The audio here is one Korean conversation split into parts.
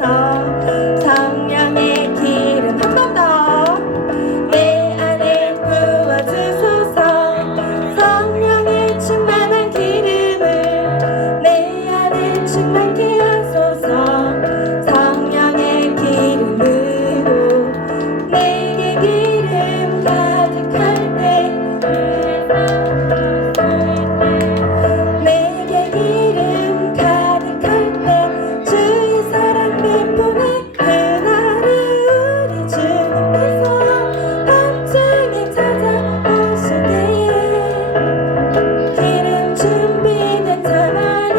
하소서. 성령의 기름 한 번 더 내 안에 부어주소서. 성령의 충만한 기름을 내 안에 충만케 하소서. 성령의 기름으로 내게 기름 가득할 때 내게 기름 가득할 때 주의 사랑 베푸네. 그날에 우리 주님께서 밤중에 찾아오실 때에 기름 준비된 자만이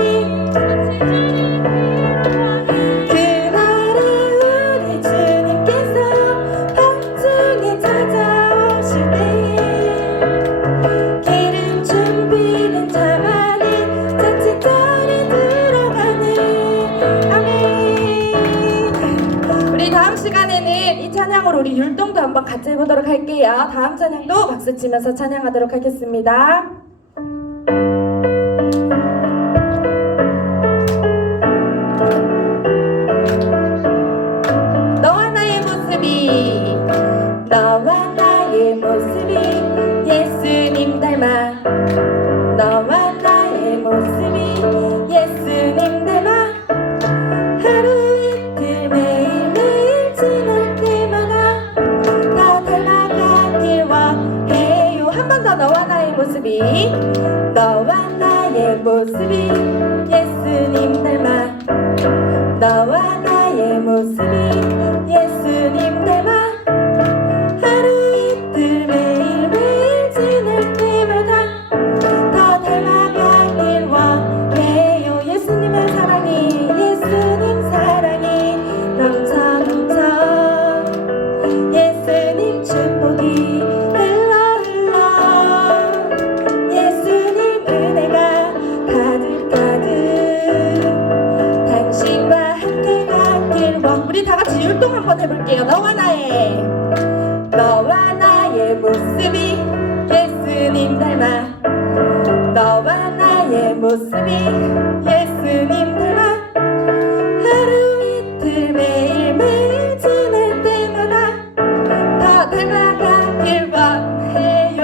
그날에 우리 주님께서 밤중에 찾아오실 때에 기름 준비된 자만이 자칫자리 들어가네. 아멘. 우리 다음 시간에는 이 찬양으로 우리 율동도 한번 같이 해보도록 할게요. 다음 찬양도 박수 치면서 찬양하도록 하겠습니다. 너와 나의 모습이 너와 나의 모습이 예수님 닮아. 너와 나의 모습이 예수님 닮아. 하루 이틀 매일매일 지날 때마다 다 닮아가길 원해요. 한 번 더. 너와 나의 모습이 너와 나의 모습이 예수님 닮아. 너와 나의 모습이 예수님 닮아. 하루 이틀 매일매일 지날 때마다 더 닮아가길 원해요. 예수님의 사랑이 예수님 사랑이 넘쳐 넘쳐 예수님 축복이 흘러 흘러 예수님 은혜가 가득 가득 당신과 함께 가길 원. 우리 다 같이 율동 한번 해볼게요. 너와 나의 모습이 예수님 닮아. 너와 나의 모습이 예수님 닮아. 하루 이틀 매일매일 지날 때마다 더 닮아가길 원해요.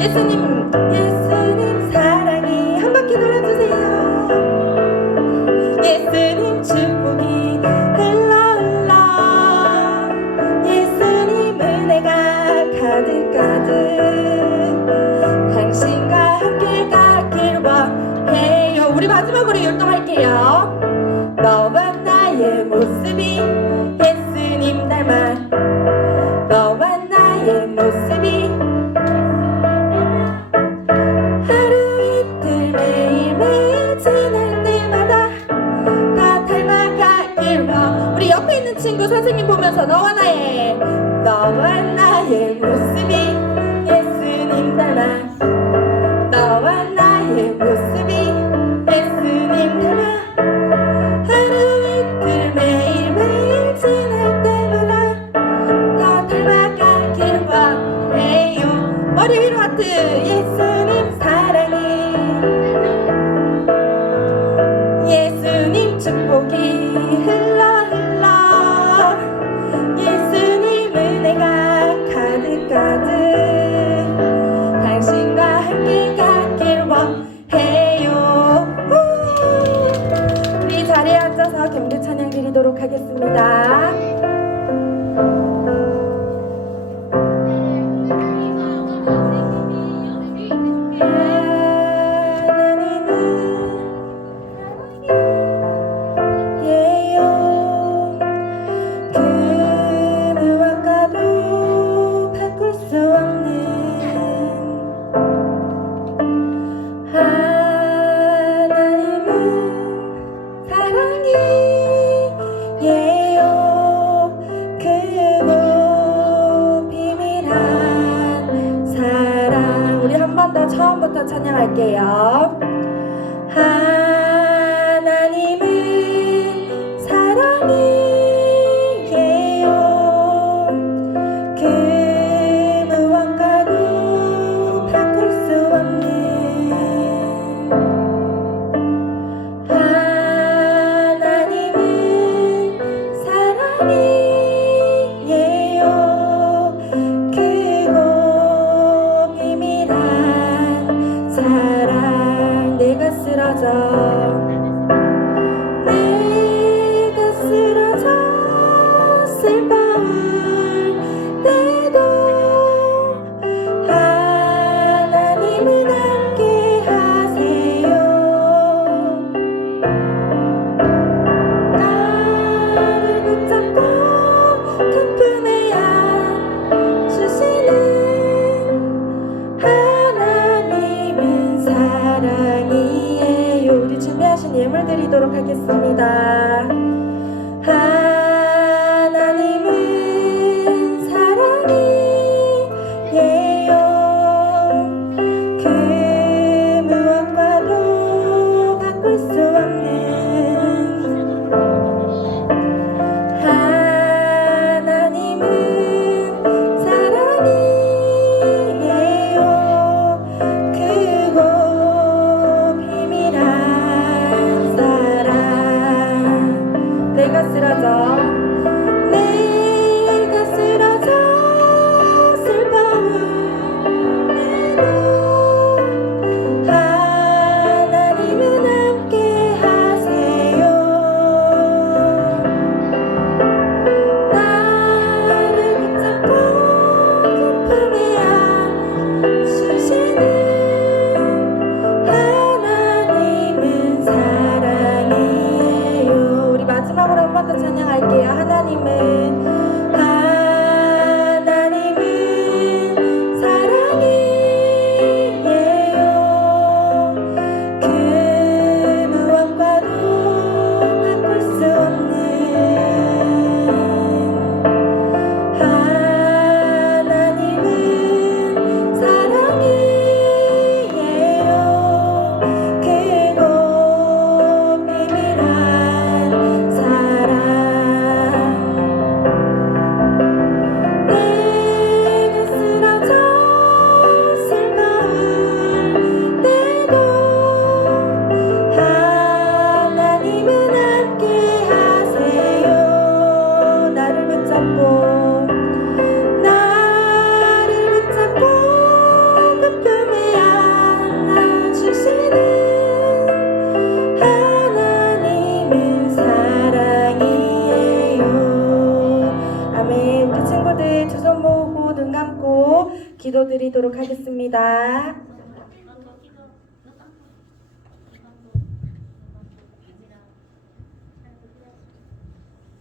예수님 사랑이 한 바퀴 돌아주세요. 예수님 축복이 흘러 흘러 예수님 은혜가 가득 가득 당신과 함께 가길 원해요. 우리 마지막으로 율동할게요. 너와 나의 모습이 예수님 닮아. 너와 나의 모습이 하루 이틀 매일매일 지날 때마다 다 닮아가길 원. 우리 옆에 있는 친구 선생님 보면서 너와 나의 모습이 예수님 닮아. 너와 나의 모습이 예수님 닮아. 하루 이틀 매일매일 지날 때마다 더 닮아가길 원해요. 머리 위로 하트. 예수님 사랑이 예수님 축복이 흘러 흘러 예수님 은혜가 가득 가득 당신과 함께 가길 원해요. 우리 자리에 앉아서 경주 찬양 드리도록 하겠습니다. 사랑이에요. 사랑이에요. 크고 비밀한 사랑. 내가 쓰러져 슬퍼울 때도 하나님은 함께 하세요. 나를 붙잡고 큰 품에 안주시는 하나님은 사랑이에요. 우리 준비하신 예물 드리도록 하겠습니다. 하나님은 사랑이에요. 그 무엇과도 바꿀 수 없는 하나님은 사랑이에요. 크고 비밀한 사랑. 내가 쓰러져 슬퍼울 때도 하나님은 함께 하세요. 나를 붙잡고 그 품에 안으시는 하나님은 사랑이에요. 우리 마지막으로 한 번 더 찬양할게요. 하나님은 사랑이에요. 그 무엇과도 바꿀 수 없는 하나님은 사랑이에요. 크고 비밀한 사랑. 내가 쓰러져 슬퍼울 때도 하나님은 함께 하세요. 나를 붙잡고 그 품에 안아주시는 하나님은 사랑이에요. 아멘. 우리 친구들 두 손 모으고 눈 감고 기도드리도록 하겠습니다.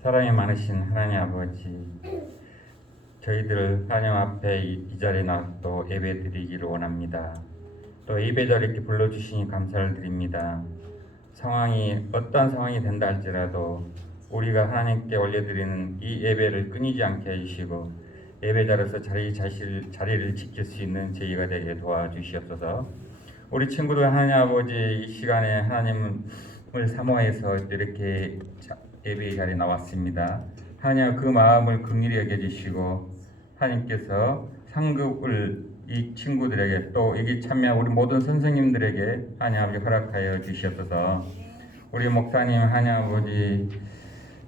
사랑이 많으신 하나님 아버지, 저희들 하나님 앞에 이 자리에 나와서 또 예배 드리기를 원합니다. 또 예배 자리에 이렇게 불러주시니 감사를 드립니다. 상황이 어떤 상황이 된다 할지라도 우리가 하나님께 올려드리는 이 예배를 끊이지 않게 해주시고 예배 자리에서 자리를 지킬 수 있는 저희가 되게 도와주시옵소서. 우리 친구들 하나님 아버지, 이 시간에 하나님을 사모해서 이렇게 예배 자리에 나왔습니다. 하나님 그 마음을 긍휼히 여겨주시고 하나님께서 상급을 이 친구들에게 또 여기 참여한 우리 모든 선생님들에게 하나님 아버지 허락하여 주시옵소서. 우리 목사님 하나님 아버지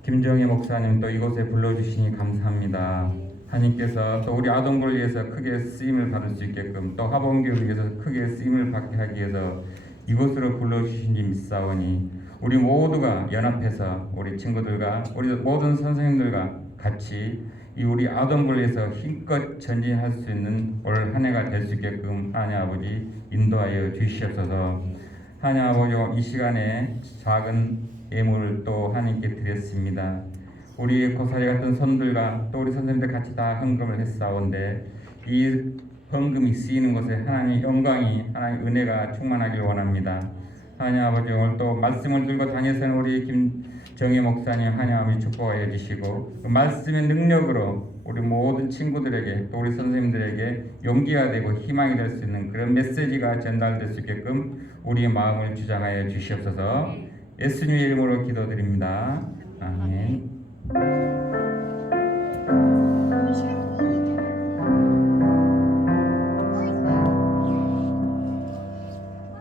김정희 목사님 또 이곳에 불러주시니 감사합니다. 하나님께서 또 우리 아동부를 위해서 크게 쓰임을 받을 수 있게끔 또 학원교육을 위해서 크게 쓰임을 받게 하기 위해서 이곳으로 불러주신지 믿사오니 우리 모두가 연합해서 우리 친구들과 우리 모든 선생님들과 같이 이 우리 아동부를 위해서 힘껏 전진할 수 있는 올 한 해가 될 수 있게끔 하나님 아버지 인도하여 주시옵소서. 하나님 아버지 이 시간에 작은 예물을 또 하나님께 드렸습니다. 우리 고사리 같은 손들과 또 우리 선생님들 같이 다 헌금을 했사온데 이 헌금이 쓰이는 곳에 하나님 영광이 하나님 은혜가 충만하길 원합니다. 하나님 아버지 오늘 또 말씀을 들고 다니시는 우리 김정희 목사님 하나님 아버지 축복하여 주시고 그 말씀의 능력으로 우리 모든 친구들에게 또 우리 선생님들에게 용기가 되고 희망이 될 수 있는 그런 메시지가 전달될 수 있게끔 우리의 마음을 주장하여 주시옵소서. 예수님의 이름으로 기도드립니다. 아멘.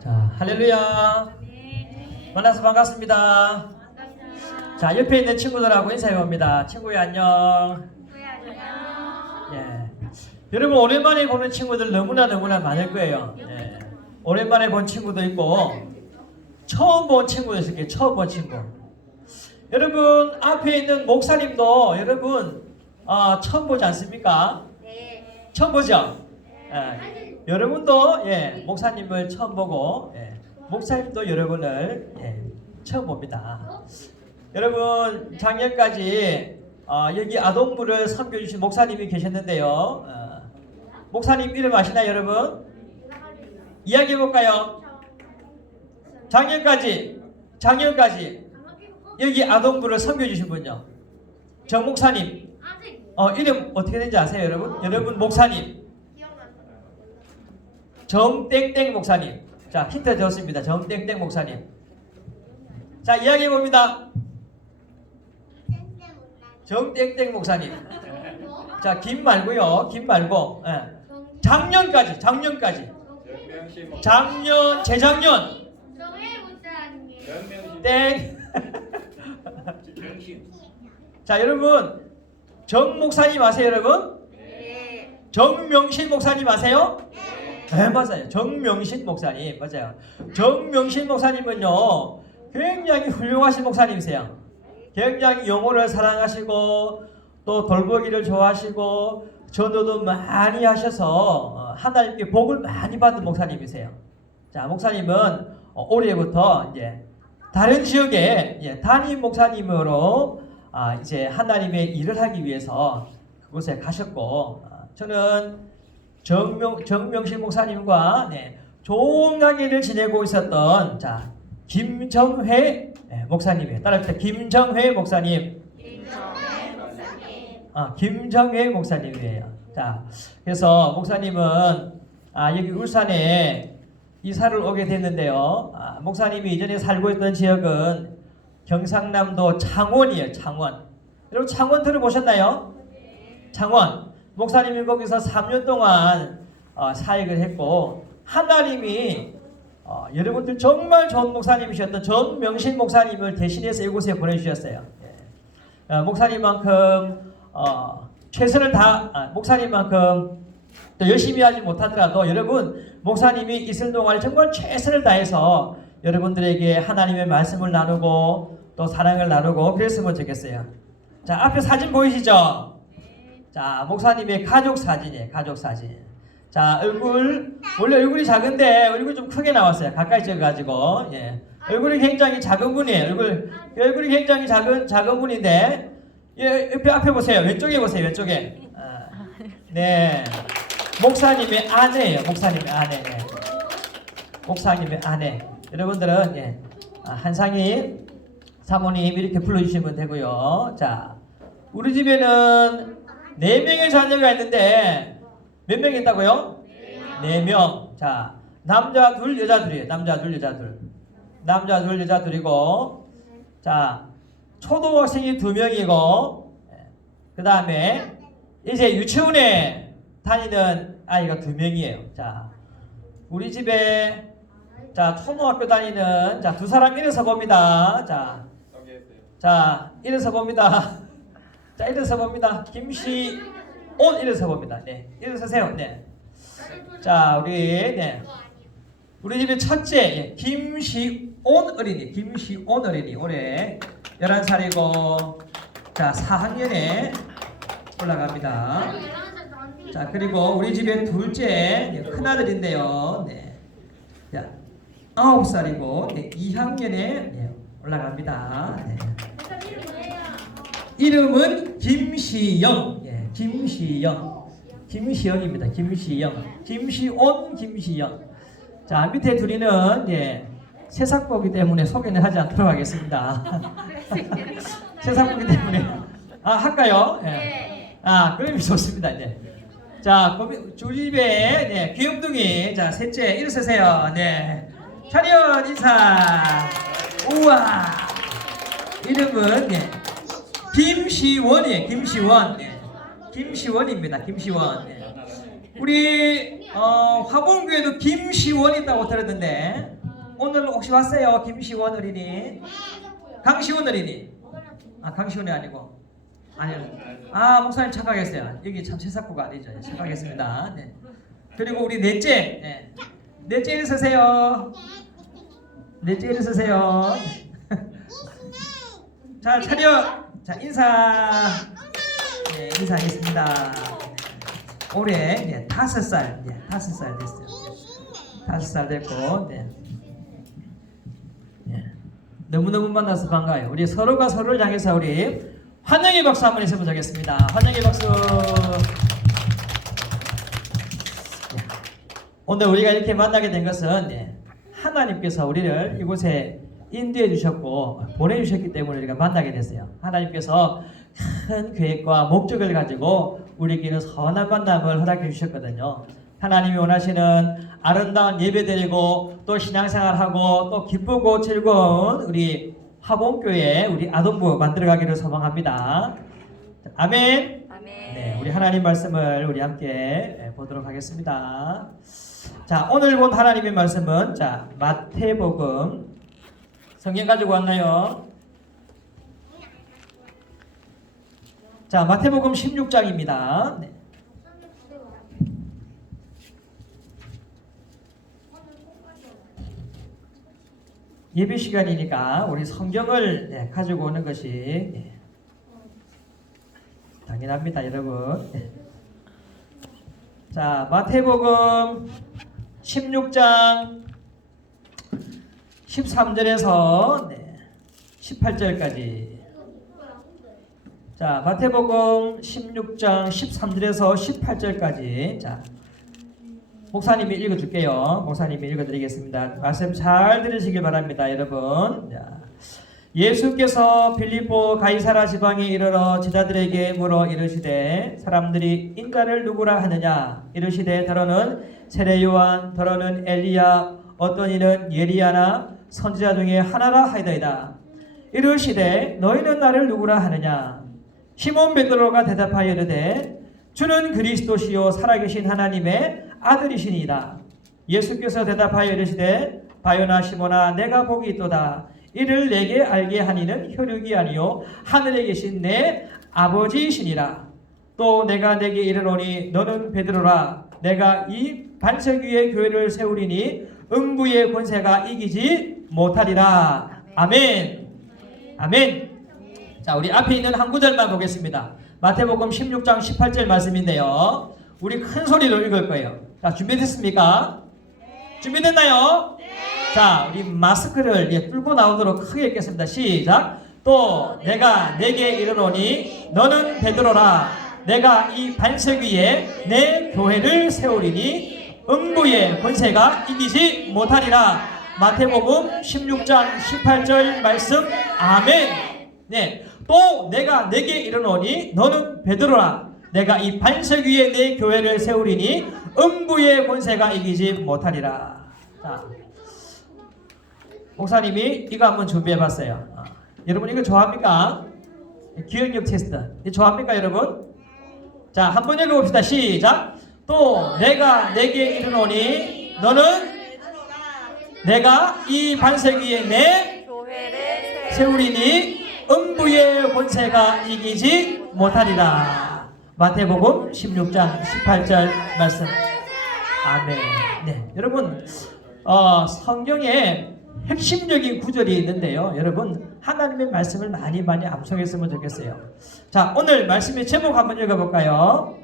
자, 할렐루야. 만나서 반갑습니다. 자, 옆에 있는 친구들하고 인사해 봅니다. 친구야 안녕. 예. 여러분 오랜만에 보는 친구들 너무나 많을 거예요. 예. 오랜만에 본 친구도 있고 처음 본 친구도 있을 거예요. 처음 본 친구. 여러분 앞에 있는 목사님도 여러분 처음 보지 않습니까? 네. 처음 보죠? 예. 여러분도 예, 목사님을 처음 보고 예, 목사님도 여러분을 예, 처음 봅니다. 여러분 작년까지 여기 아동부를 섬겨주신 목사님이 계셨는데요. 목사님 이름 아시나요 여러분? 이야기해볼까요? 작년까지 여기 아동부를 섬겨주신 분요. 정 목사님. 이름 어떻게 되는지 아세요 여러분? 여러분 목사님. 정땡땡 목사님. 자 힌트 줬습니다. 정땡땡 목사님. 자 이야기해봅니다. 정땡땡 목사님. 자 김 말고요. 김 말고 예. 작년까지 작년 재작년 땡. 자 여러분 정 목사님 아세요 여러분? 정명신 목사님 아세요? 네 맞아요. 정명신 목사님 맞아요. 정명신 목사님은요 굉장히 훌륭하신 목사님이세요. 굉장히 영혼을 사랑하시고 또 돌보기를 좋아하시고 전도도 많이 하셔서 하나님께 복을 많이 받은 목사님이세요. 자 목사님은 올해부터 이제 다른 지역에 담임 목사님으로 이제 하나님의 일을 하기 위해서 그곳에 가셨고 저는 정명신 목사님과 좋은 관계를 지내고 있었던 자 김정회 목사님이에요. 따라합시다. 김정회 목사님. 김정회 목사님이에요. 자, 그래서 목사님은 여기 울산에 이사를 오게 됐는데요. 목사님이 이전에 살고 있던 지역은 경상남도 창원이에요. 창원. 여러분 창원 들어보셨나요? 창원. 목사님이 거기서 3년 동안 사역을 했고 하나님이 여러분들 정말 좋은 목사님이셨던 전명신 목사님을 대신해서 이곳에 보내주셨어요. 목사님만큼 최선을 목사님만큼 또 열심히 하지 못하더라도 여러분 목사님이 있을 동안에 정말 최선을 다해서 여러분들에게 하나님의 말씀을 나누고 또 사랑을 나누고 그랬으면 좋겠어요. 자 앞에 사진 보이시죠? 자 목사님의 가족 사진이에요. 가족 사진. 자 얼굴 원래 얼굴이 작은데 얼굴이 좀 크게 나왔어요. 가까이 찍어가지고 얼굴이 굉장히 작은 분이에요. 얼굴이 굉장히 작은 분인데 옆에 앞에 보세요. 왼쪽에 보세요. 왼쪽에. 네 목사님의 아내예요. 목사님의 아내. 목사님의 아내. 여러분들은 한상희 사모님 이렇게 불러주시면 되고요. 자 우리 집에는 4명의 자녀가 있는데 몇 명 있다고요? 4명. 자, 남자 둘, 여자 둘이에요. 남자 둘, 여자 둘. 남자 둘, 여자 둘이고, 자, 초등학생이 2명이고, 그 다음에 이제 유치원에 다니는 아이가 2명이에요. 자, 우리 집에 자 초등학교 다니는 자 2사람 일어서 봅니다. 자 일어서 봅니다. 자 일어서 봅니다. 김시온 일어서 봅니다. 네 일어서세요. 네. 자 우리 집의 첫째 김시온 어린이 올해 11살이고 자 4학년에 올라갑니다. 자 그리고 우리 집의 둘째 큰아들인데요. 네. 자 9살이고 2학년에 올라갑니다. 네. 이름은 김시영. 김시영입니다. 김시영. 자 밑에 둘이는 새싹보기 때문에 소개는 하지 않도록 하겠습니다. 새싹보기 때문에 할까요? 네. 그럼 좋습니다. 네. 자 우리 집에 귀염둥이 자 셋째 일어서세요. 네. 차렷 인사. 우와. 이름은 김시원이에요. 김시원입니다. 김시원. 우리 화봉교에도 김시원 있다고 들었는데 오늘 혹시 왔어요? 김시원 어린이? 강시원 어린이? 아, 강시훈이 아니고. 아니요. 아, 목사님 착각했어요. 여기 참 새싹구가 아니죠. 예, 착각했습니다. 네. 그리고 우리 넷째. 네. 넷째 일어서세요. 넷째 일어서세요. 자, 차려. 자, 인사. 네, 인사하겠습니다. 올해 네, 5살. 네, 5살 됐어요. 5살 됐고, 네. 네. 너무너무 만나서 반가워요. 우리 서로가 서로를 향해서 우리 환영의 박수 한번 했으면 좋겠습니다. 환영의 박수. 네. 오늘 우리가 이렇게 만나게 된 것은 네, 하나님께서 우리를 이곳에 인도해 주셨고 보내주셨기 때문에 우리가 만나게 됐어요. 하나님께서 큰 계획과 목적을 가지고 우리에게는 선한 만남을 허락해 주셨거든요. 하나님이 원하시는 아름다운 예배드리고 또 신앙생활하고 또 기쁘고 즐거운 우리 화봉교회 우리 아동부 만들어가기를 소망합니다. 아멘. 네, 우리 하나님 말씀을 우리 함께 보도록 하겠습니다. 자, 오늘 본 하나님의 말씀은 자 마태복음 성경 가지고 왔나요? 자, 마태복음 16장입니다. 네. 예배 시간이니까 우리 성경을 네, 가지고 오는 것이 네, 당연합니다, 여러분. 네. 자, 마태복음 16장 13절에서 네, 18절까지. 자, 마태복음 16장 13절에서 18절까지. 자, 목사님이 읽어줄게요. 목사님이 읽어드리겠습니다. 말씀 잘 들으시길 바랍니다, 여러분. 자, 예수께서 빌립보 가이사라 지방에 이르러 제자들에게 물어 이르시되 사람들이 인자를 누구라 하느냐 이르시되 더러는 세례 요한 더러는 엘리야 어떤 이는 예리야나 선지자 중에 하나라 하이더이다. 이르시되 너희는 나를 누구라 하느냐 시몬 베드로가 대답하여 이르되 주는 그리스도시요 살아계신 하나님의 아들이시니이다. 예수께서 대답하여 이르시되 바요나 시몬아 내가 복이 있도다. 이를 내게 알게 하니는 혈육이 아니요 하늘에 계신 내 아버지이시니라. 또 내가 내게 이르노니 너는 베드로라. 내가 이 반석 위에 교회를 세우리니 음부의 권세가 이기지 못하리라. 아멘. 아멘. 자, 우리 앞에 있는 한 구절만 보겠습니다. 마태복음 16장 18절 말씀인데요. 우리 큰 소리로 읽을 거예요. 자, 준비됐습니까? 준비됐나요? 자, 우리 마스크를 뚫고 나오도록 크게 읽겠습니다. 시작. 또 내가 내게 이르노니 너는 베드로라. 내가 이 반석 위에 내 교회를 세우리니 음부의 권세가 이기지 못하리라. 마태복음 16장 18절 말씀. 아멘. 네. 또 내가 내게 이르노니 너는 베드로라. 내가 이 반석 위에 내 교회를 세우리니 음부의 권세가 이기지 못하리라. 자, 목사님이 이거 한번 준비해봤어요. 여러분 이거 좋아합니까? 기억력 테스트. 이거 좋아합니까 여러분? 자, 한번 읽어봅시다. 시작. 또 내가 내게 이르노니 너는 내가 이 반석 위에 내 교회를 세우리니 음부의 권세가 이기지 못하리라. 마태복음 16장 18절 말씀. 아멘. 네, 여러분 성경에 핵심적인 구절이 있는데요. 여러분 하나님의 말씀을 많이 암송했으면 좋겠어요. 자, 오늘 말씀의 제목 한번 읽어볼까요?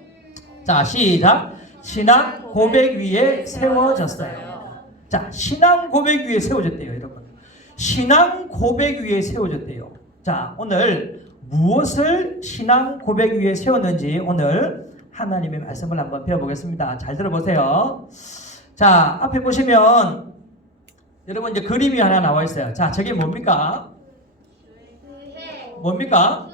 자, 시작. 신앙 고백 위에 세워졌어요. 자, 신앙 고백 위에 세워졌대요, 여러분. 신앙 고백 위에 세워졌대요. 자, 오늘 무엇을 신앙 고백 위에 세웠는지 오늘 하나님의 말씀을 한번 배워보겠습니다. 잘 들어보세요. 자, 앞에 보시면 여러분 이제 그림이 하나 나와 있어요. 자, 저게 뭡니까? 뭡니까?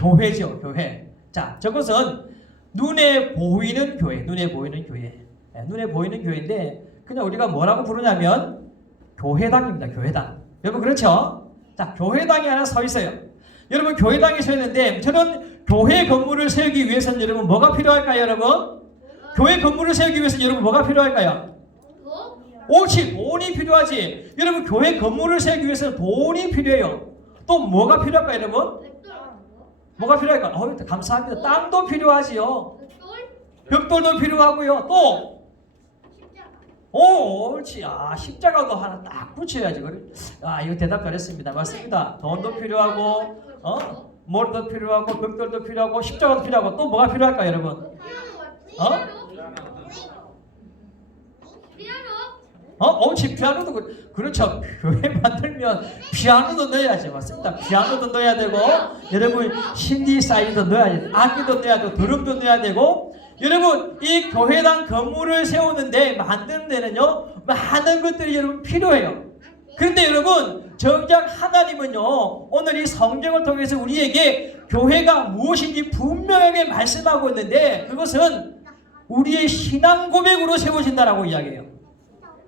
교회죠, 교회. 자, 저것은 눈에 보이는 교회, 눈에 보이는 교회. 네, 눈에 보이는 교회인데 그냥 우리가 뭐라고 부르냐면 교회당입니다, 교회당. 여러분 그렇죠? 자, 교회당이 하나 서 있어요. 여러분 교회당이 서 있는데 저는 교회 건물을 세우기 위해서는 여러분 뭐가 필요할까요, 여러분? 교회 건물을 세우기 위해서는 여러분 뭐가 필요할까요? 옳지, 돈이 필요하지. 여러분 교회 건물을 세우기 위해서는 돈이 필요해요. 또 뭐가 필요할까요, 여러분? 뭐가 필요할까? 감사합니다. 땅도 필요하지요. 벽돌도 필요하고요. 또 옳지. 십자가도 하나 딱 붙여야지. 그래. 이거 대답 잘했습니다. 맞습니다. 돈도 필요하고, 몰도 필요하고, 벽돌도 필요하고, 십자가도 필요하고, 또 뭐가 필요할까, 여러분? 옳지. 피아노도 그렇죠. 교회 만들면 피아노도 넣어야지. 맞습니다. 피아노도 넣어야 되고, 여러분 신디사이도 넣어야 돼. 악기도 넣어야 되고, 드럼도 넣어야 되고. 여러분 이 교회당 건물을 세우는데 만드는 데는요 많은 것들이 여러분 필요해요. 그런데 여러분 정작 하나님은요 오늘 이 성경을 통해서 우리에게 교회가 무엇인지 분명하게 말씀하고 있는데 그것은 우리의 신앙 고백으로 세워진다라고 이야기해요.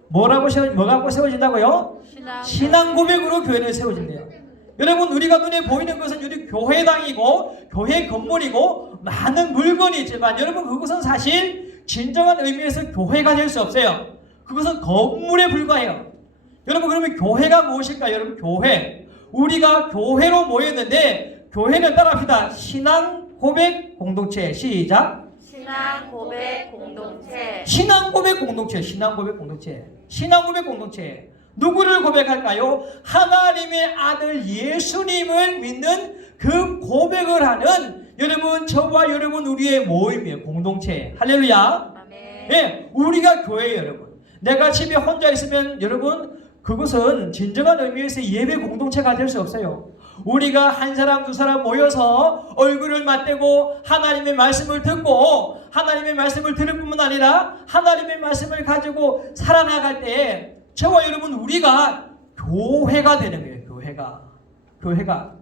뭐 갖고 세워진다고요? 신앙 고백으로 교회를 세워진대요. 여러분 우리가 눈에 보이는 것은 우리 교회당이고 교회 건물이고 많은 물건이 있지만 여러분 그것은 사실 진정한 의미에서 교회가 될 수 없어요. 그것은 건물에 불과해요. 여러분 그러면 교회가 무엇일까요? 여러분 교회 우리가 교회로 모였는데 교회는 따라합시다. 신앙 고백 공동체 시작. 신앙 고백 공동체. 신앙 고백 공동체. 신앙 고백 공동체. 신앙 고백 공동체. 누구를 고백할까요? 하나님의 아들 예수님을 믿는 그 고백을 하는 여러분 저와 여러분 우리의 모임이에요. 공동체. 할렐루야. 아멘. 예, 우리가 교회예요, 여러분. 내가 집에 혼자 있으면 여러분 그것은 진정한 의미에서 예배 공동체가 될 수 없어요. 우리가 한 사람 두 사람 모여서 얼굴을 맞대고 하나님의 말씀을 듣고 하나님의 말씀을 들을 뿐만 아니라 하나님의 말씀을 가지고 살아나갈 때 저와 여러분 우리가 교회가 되는 거예요. 교회가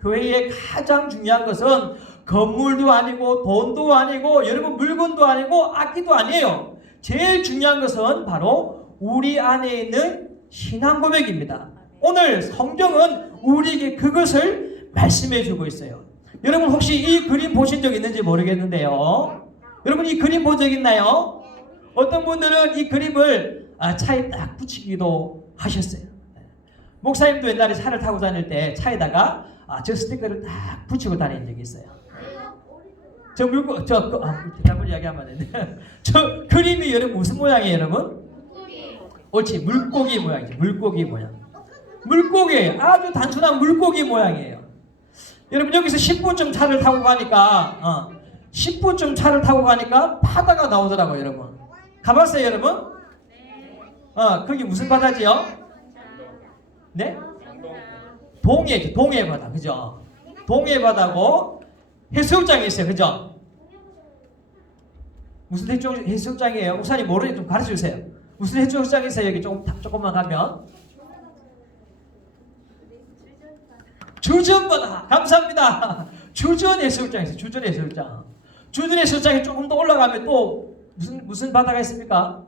교회의 가장 중요한 것은 건물도 아니고 돈도 아니고 여러분 물건도 아니고 악기도 아니에요. 제일 중요한 것은 바로 우리 안에 있는 신앙 고백입니다. 오늘 성경은 우리에게 그것을 말씀해 주고 있어요. 여러분 혹시 이 그림 보신 적 있는지 모르겠는데요. 여러분 이 그림 본 적 있나요? 어떤 분들은 이 그림을 차에 딱 붙이기도 하셨어요. 목사님도 옛날에 차를 타고 다닐 때 차에다가 저 스티커를 딱 붙이고 다닌 적이 있어요. 대답을 이야기하면 안 되는데 저 그림이 여러분 무슨 모양이에요, 여러분? 옳지, 물고기 모양이죠. 물고기 모양. 물고기, 아주 단순한 물고기 모양이에요. 여러분 여기서 10분쯤 차를 타고 가니까 10분쯤 차를 타고 가니까 바다가 나오더라고요, 여러분. 가봤어요, 여러분? 거기 무슨 바다지요? 네? 동해 바다, 그죠? 동해 바다고 해수욕장이 있어요, 그죠? 무슨 해수욕장이에요? 목사님 모르니 좀 가르쳐 주세요. 무슨 해수욕장이 있어요? 여기 조금만 가면 주전바다. 감사합니다. 주전 해수욕장이 있어요. 주전 해수욕장. 주전 해수욕장에 조금 더 올라가면 또 무슨 바다가 있습니까?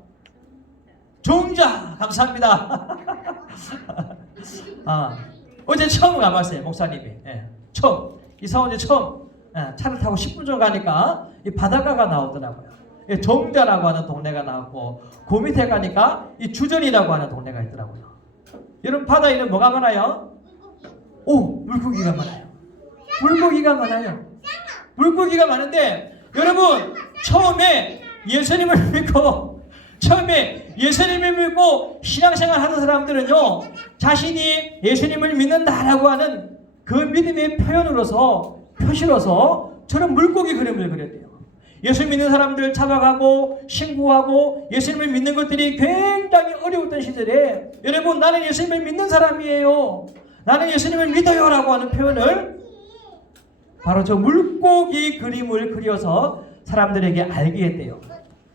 종자. 감사합니다. 어제 처음 가봤어요, 목사님이. 처음. 이사 온 지 처음. 차를 타고 10분 정도 가니까 이 바닷가가 나오더라고요. 종자라고 하는 동네가 나왔고 그 밑에 가니까 이 주전이라고 하는 동네가 있더라고요. 여러분 바다에는 뭐가 많아요? 물고기가 많아요. 물고기가 많아요. 물고기가 많은데 여러분 처음에 예수님을 믿고 신앙생활 하는 사람들은요 자신이 예수님을 믿는다라고 하는 그 믿음의 표시로서 저런 물고기 그림을 그렸대요. 예수 믿는 사람들 잡아가고 신고하고 예수님을 믿는 것들이 굉장히 어려웠던 시절에 여러분 나는 예수님을 믿는 사람이에요. 나는 예수님을 믿어요 라고 하는 표현을 바로 저 물고기 그림을 그려서 사람들에게 알게 했대요.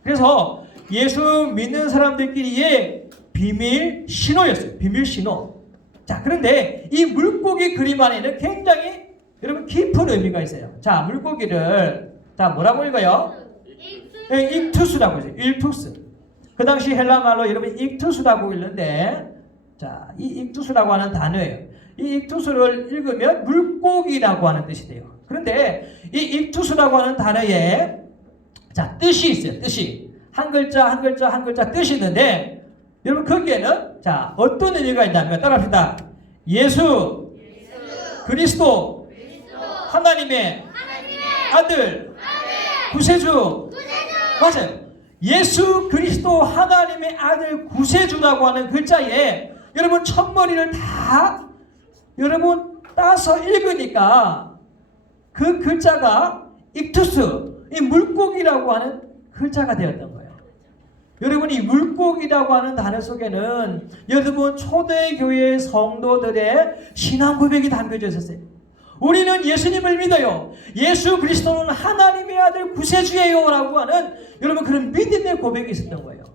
그래서 예수 믿는 사람들끼리의 비밀 신호였어요. 비밀 신호. 자, 그런데 이 물고기 그림 안에는 굉장히 여러분 깊은 의미가 있어요. 자, 물고기를 뭐라고 읽어요? 익투스라고 해요. 익투스. 그 당시 헬라 말로 여러분 익투스라고 읽는데 자, 이 익투스라고 하는 단어예요. 이 익투스를 읽으면 물고기라고 하는 뜻이 돼요. 그런데 이 익투스라고 하는 단어에 자, 뜻이 있어요. 뜻이. 한 글자 뜻이 있는데 여러분 거기에는 자, 어떤 의미가 있냐면 따라합시다. 예수 그리스도 하나님의 아들 구세주. 맞아요. 예수 그리스도 하나님의 아들 구세주라고 하는 글자에 여러분 첫머리를 다 여러분 따서 읽으니까 그 글자가 익투스, 이 물고기라고 하는 글자가 되었던 거예요. 여러분 이 물고기라고 하는 단어 속에는 여러분 초대교회 성도들의 신앙 고백이 담겨져 있었어요. 우리는 예수님을 믿어요. 예수 그리스도는 하나님의 아들 구세주예요 라고 하는 여러분 그런 믿음의 고백이 있었던 거예요.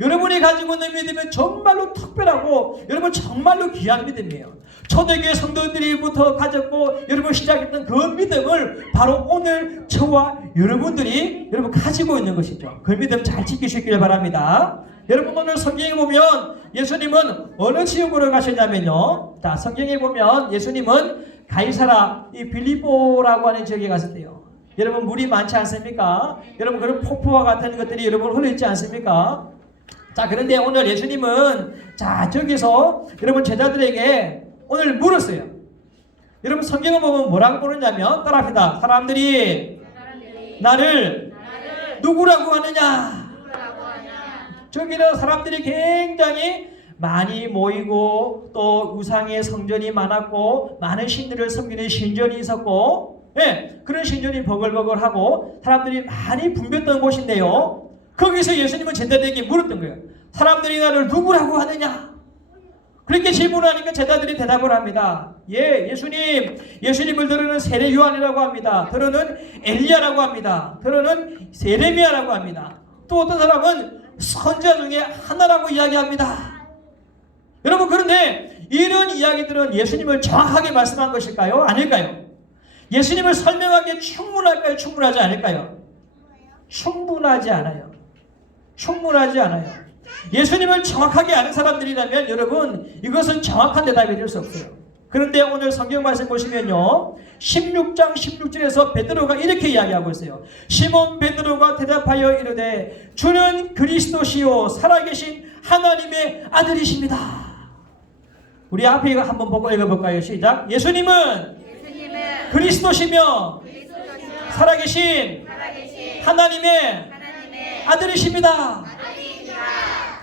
여러분이 가지고 있는 믿음은 정말로 특별하고 여러분 정말로 귀한 믿음이에요. 초대교회 성도들이부터 가졌고 여러분 시작했던 그 믿음을 바로 오늘 저와 여러분들이 여러분 가지고 있는 것이죠. 그 믿음 잘 지키시길 바랍니다. 여러분 오늘 성경에 보면 예수님은 어느 지역으로 가셨냐면요. 자, 성경에 보면 예수님은 가이사라 이 빌립보라고 하는 지역에 갔었대요. 여러분 물이 많지 않습니까? 여러분 그런 폭포와 같은 것들이 여러분 흘러있지 않습니까? 자, 그런데 오늘 예수님은 자 저기서 여러분 제자들에게 오늘 물었어요. 여러분 성경을 보면 뭐라고 물었냐면 따라합시다. 사람들이 나를 누구라고 하느냐? 저기는 사람들이 굉장히 많이 모이고 또 우상의 성전이 많았고 많은 신들을 섬기는 신전이 있었고 그런 신전이 버글버글하고 사람들이 많이 붐볐던 곳인데요. 거기서 예수님은 제자들에게 물었던 거예요. 사람들이 나를 누구라고 하느냐? 그렇게 질문하니까 제자들이 대답을 합니다. 예수님을 들으는 세례 요한이라고 합니다. 들으는 엘리야라고 합니다. 들으는 세레미야라고 합니다. 또 어떤 사람은 선지자 중에 하나라고 이야기합니다. 여러분 그런데 이런 이야기들은 예수님을 정확하게 말씀한 것일까요? 아닐까요? 예수님을 설명하기에 충분할까요? 충분하지 않을까요? 충분하지 않아요. 충분하지 않아요. 예수님을 정확하게 아는 사람들이라면 여러분 이것은 정확한 대답이 될 수 없어요. 그런데 오늘 성경 말씀 보시면요 16장 16절에서 베드로가 이렇게 이야기하고 있어요. 시몬 베드로가 대답하여 이르되 주는 그리스도시요 살아계신 하나님의 아들이십니다. 우리 앞에 이거 한번 보고 읽어볼까요? 시작. 예수님은 그리스도시며 살아계신 하나님의 아들이십니다.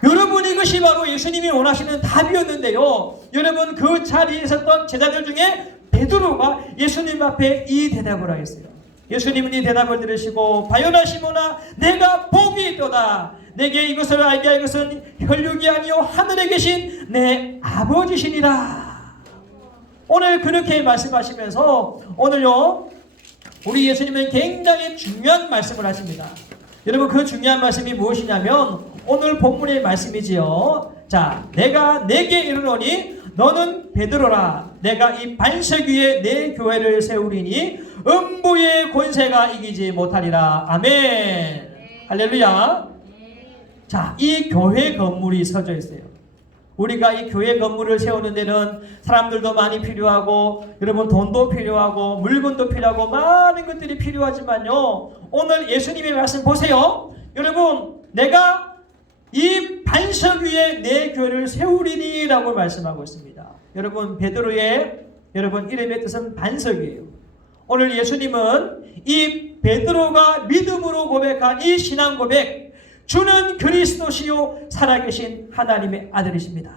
여러분 이것이 바로 예수님이 원하시는 답이었는데요. 여러분 그 자리에 있었던 제자들 중에 베드로가 예수님 앞에 이 대답을 하였어요. 예수님은 이 대답을 들으시고 바요나 시몬아 내가 복이 있도다. 내게 이것을 알게 할 것은 혈육이 아니요 하늘에 계신 내 아버지시니라. 오늘 그렇게 말씀하시면서 오늘요 우리 예수님은 굉장히 중요한 말씀을 하십니다. 여러분 그 중요한 말씀이 무엇이냐면 오늘 본문의 말씀이지요. 자, 내가 내게 이르노니 너는 베드로라. 내가 이 반석 위에 내 교회를 세우리니 음부의 권세가 이기지 못하리라. 아멘. 할렐루야. 자, 이 교회 건물이 서져 있어요. 우리가 이 교회 건물을 세우는 데는 사람들도 많이 필요하고 여러분 돈도 필요하고 물건도 필요하고 많은 것들이 필요하지만요. 오늘 예수님의 말씀 보세요. 여러분 내가 이 반석 위에 내 교회를 세우리니 라고 말씀하고 있습니다. 여러분 베드로의 여러분 이름의 뜻은 반석이에요. 오늘 예수님은 이 베드로가 믿음으로 고백한 이 신앙 고백 주는 그리스도시요 살아계신 하나님의 아들이십니다.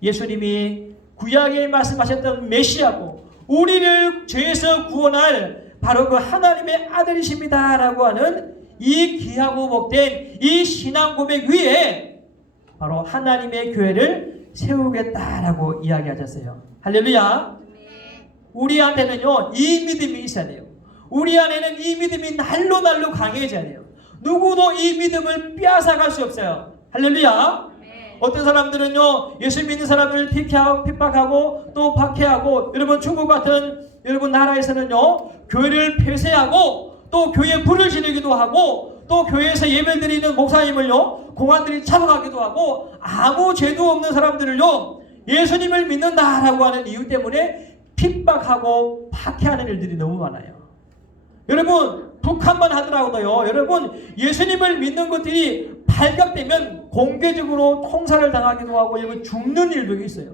예수님이 구약에 말씀하셨던 메시아고 우리를 죄에서 구원할 바로 그 하나님의 아들이십니다 라고 하는 이 귀하고 복된 이 신앙 고백 위에 바로 하나님의 교회를 세우겠다라고 이야기하셨어요. 할렐루야. 우리한테는요 이 믿음이 있어야 돼요. 우리 안에는 이 믿음이 날로 강해져야 돼요. 누구도 이 믿음을 빼앗아갈 수 없어요. 할렐루야. 어떤 사람들은요 예수 믿는 사람을 핍박하고 또 박해하고 여러분 중국 같은 여러분 나라에서는요 교회를 폐쇄하고 또 교회에 불을 지르기도 하고 또 교회에서 예배 드리는 목사님을요 공안들이 잡아가기도 하고 아무 죄도 없는 사람들을요 예수님을 믿는다라고 하는 이유 때문에 핍박하고 박해하는 일들이 너무 많아요. 여러분 북한만 하더라도요 여러분 예수님을 믿는 것들이 발각되면 공개적으로 통살을 당하기도 하고 여러분 죽는 일도 있어요.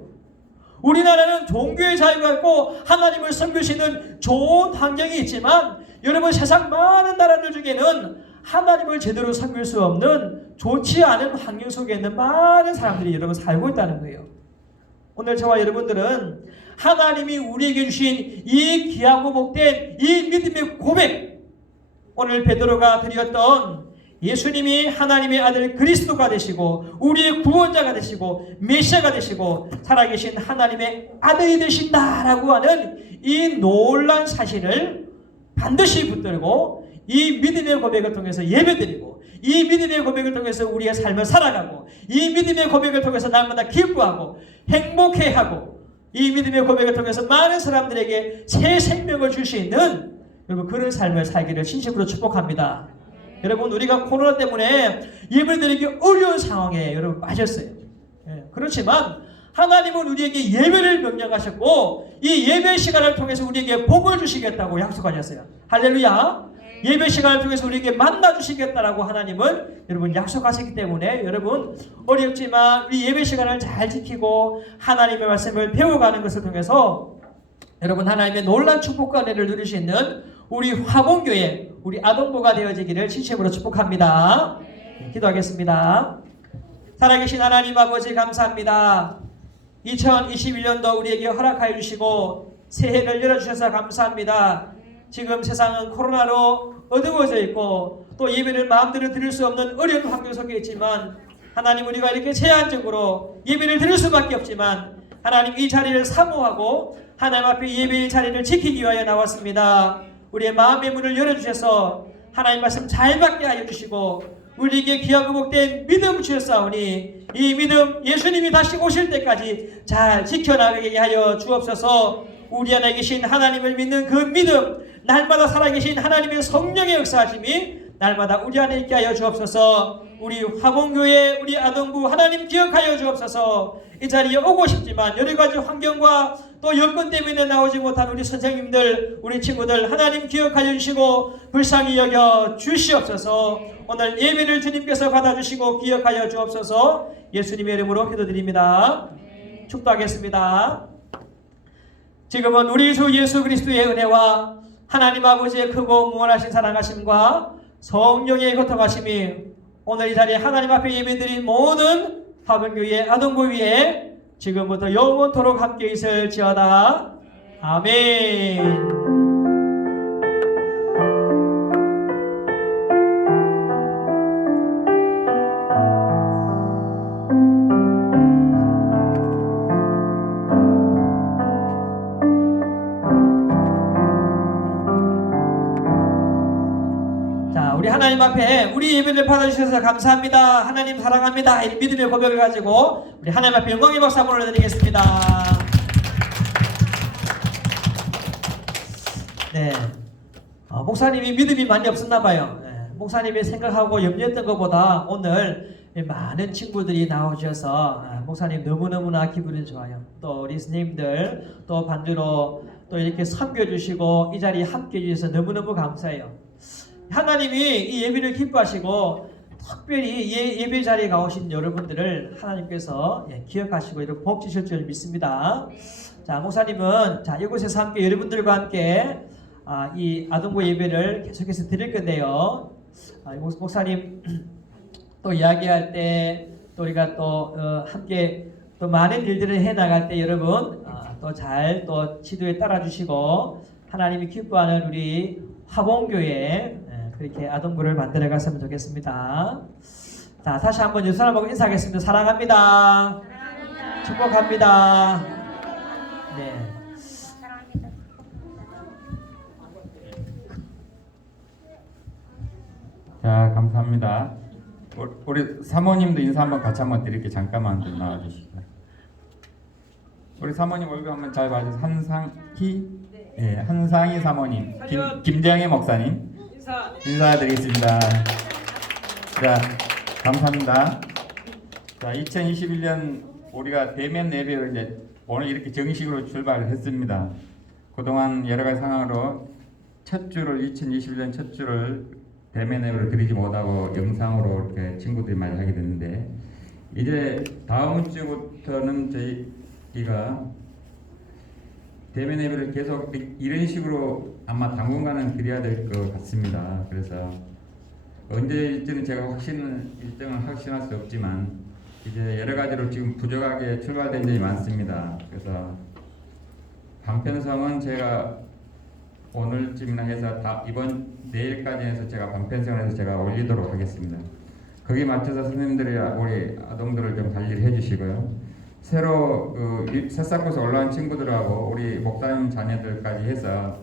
우리나라는 종교의 자유가 있고 하나님을 섬길 수 있는 좋은 환경이 있지만 여러분 세상 많은 나라들 중에는 하나님을 제대로 섬길 수 없는 좋지 않은 환경 속에 있는 많은 사람들이 여러분 살고 있다는 거예요. 오늘 저와 여러분들은 하나님이 우리에게 주신 이 귀하고 복된 이 믿음의 고백, 오늘 베드로가 드렸던 예수님이 하나님의 아들 그리스도가 되시고 우리의 구원자가 되시고 메시아가 되시고 살아계신 하나님의 아들이 되신다라고 하는 이 놀라운 사실을 반드시 붙들고 이 믿음의 고백을 통해서 예배드리고 이 믿음의 고백을 통해서 우리의 삶을 살아가고 이 믿음의 고백을 통해서 날마다 기뻐하고 행복해하고 이 믿음의 고백을 통해서 많은 사람들에게 새 생명을 줄 수 있는 여러분 그런 삶을 살기를 진심으로 축복합니다. 여러분 우리가 코로나 때문에 예배드리기 어려운 상황에 여러분 빠졌어요. 그렇지만 하나님은 우리에게 예배를 명령하셨고 이 예배 시간을 통해서 우리에게 복을 주시겠다고 약속하셨어요. 할렐루야. 예배 시간을 통해서 우리에게 만나 주시겠다라고 하나님은 여러분 약속하셨기 때문에 여러분 어렵지만 우리 예배 시간을 잘 지키고 하나님의 말씀을 배워가는 것을 통해서 여러분 하나님의 놀라운 축복과 은혜를 누릴 수 있는 우리 화봉교회 우리 아동부가 되어지기를 진심으로 축복합니다. 기도하겠습니다. 살아계신 하나님 아버지 감사합니다. 2021년도 우리에게 허락하여 주시고 새해를 열어주셔서 감사합니다. 지금 세상은 코로나로 어두워져 있고 또 예배를 마음대로 드릴 수 없는 어려운 환경 속에 있지만 하나님 우리가 이렇게 제한적으로 예배를 드릴 수밖에 없지만 하나님 이 자리를 사모하고 하나님 앞에 예배의 자리를 지키기 위하여 나왔습니다. 우리의 마음의 문을 열어주셔서 하나님 말씀 잘 받게 하여 주시고 우리에게 귀하고 복된 믿음 주셨사오니 이 믿음 예수님이 다시 오실 때까지 잘 지켜나가게 하여 주옵소서. 우리 안에 계신 하나님을 믿는 그 믿음 날마다 살아계신 하나님의 성령의 역사하심이 날마다 우리 안에 있게 하여 주옵소서. 우리 화봉교회 우리 아동부 하나님 기억하여 주옵소서. 이 자리에 오고 싶지만 여러가지 환경과 또 여건 때문에 나오지 못한 우리 선생님들 우리 친구들 하나님 기억하여 주시고 불쌍히 여겨 주시옵소서. 오늘 예배를 주님께서 받아주시고 기억하여 주옵소서. 예수님의 이름으로 기도드립니다. 축도하겠습니다. 지금은 우리 주 예수 그리스도의 은혜와 하나님 아버지의 크고 무한하신 사랑하심과 성령의 교통하심이 오늘 이 자리에 하나님 앞에 예배드린 모든 화봉교회 아동부 위에 지금부터 영원토록 함께 있을지어다. 아멘. 우리 하나님 앞에 우리 예배를 받아주셔서 감사합니다. 하나님 사랑합니다. 이 믿음의 고백을 가지고 우리 하나님 앞에 영광의 박수 한번 올려드리겠습니다. 네, 목사님이 믿음이 많이 없었나 봐요. 목사님이 생각하고 염려했던 것보다 오늘 많은 친구들이 나오셔서 목사님 너무너무나 기분이 좋아요. 또 우리 스님들 또 반주로 또 이렇게 섬겨주시고 이 자리에 함께 해주셔서 너무너무 감사해요. 하나님이 이 예배를 기뻐하시고 특별히 예배 자리에 오신 여러분들을 하나님께서 기억하시고 이렇게 복 주실 줄 믿습니다. 자, 목사님은 이곳에서 함께 여러분들과 함께 이 아동부 예배를 계속해서 드릴 건데요. 목사님 또 이야기할 때 또 우리가 또 함께 또 많은 일들을 해 나갈 때 여러분 또 잘 또 지도에 따라 주시고 하나님이 기뻐하는 우리 화봉교회 그렇게 아동부를 만들어 갔으면 좋겠습니다. 자, 다시 한번 이 사람 보고 인사하겠습니다. 사랑합니다. 축복합니다. 네. 자, 감사합니다. 우리 사모님도 인사 한번 같이 한번 드릴게요. 잠깐만 좀 나와주시고요. 우리 사모님 얼굴 한번 잘 봐주세요. 한상희 사모님, 김대영의 목사님 인사드리겠습니다. 자, 감사합니다. 자, 2021년 우리가 대면 예배를 이제 오늘 이렇게 정식으로 출발을 했습니다. 그동안 여러 가지 상황으로 첫 주를 2021년 첫 주를 대면 예배를 드리지 못하고 영상으로 이렇게 친구들이 많이 하게 됐는데 이제 다음 주부터는 저희가 대면 예배를 계속 이런 식으로 아마 당분간은 드려야 될 것 같습니다. 그래서 언제일지는 제가 일정을 확신할 수 없지만 이제 여러 가지로 지금 부족하게 출발된 점이 많습니다. 그래서 방편성은 제가 오늘쯤이나 해서 이번 내일까지 해서 제가 방편성을 해서 제가 올리도록 하겠습니다. 거기에 맞춰서 선생님들이 우리 아동들을 좀 관리를 해주시고요. 새로 새싹부서 올라온 친구들하고 우리 목사님 자녀들까지 해서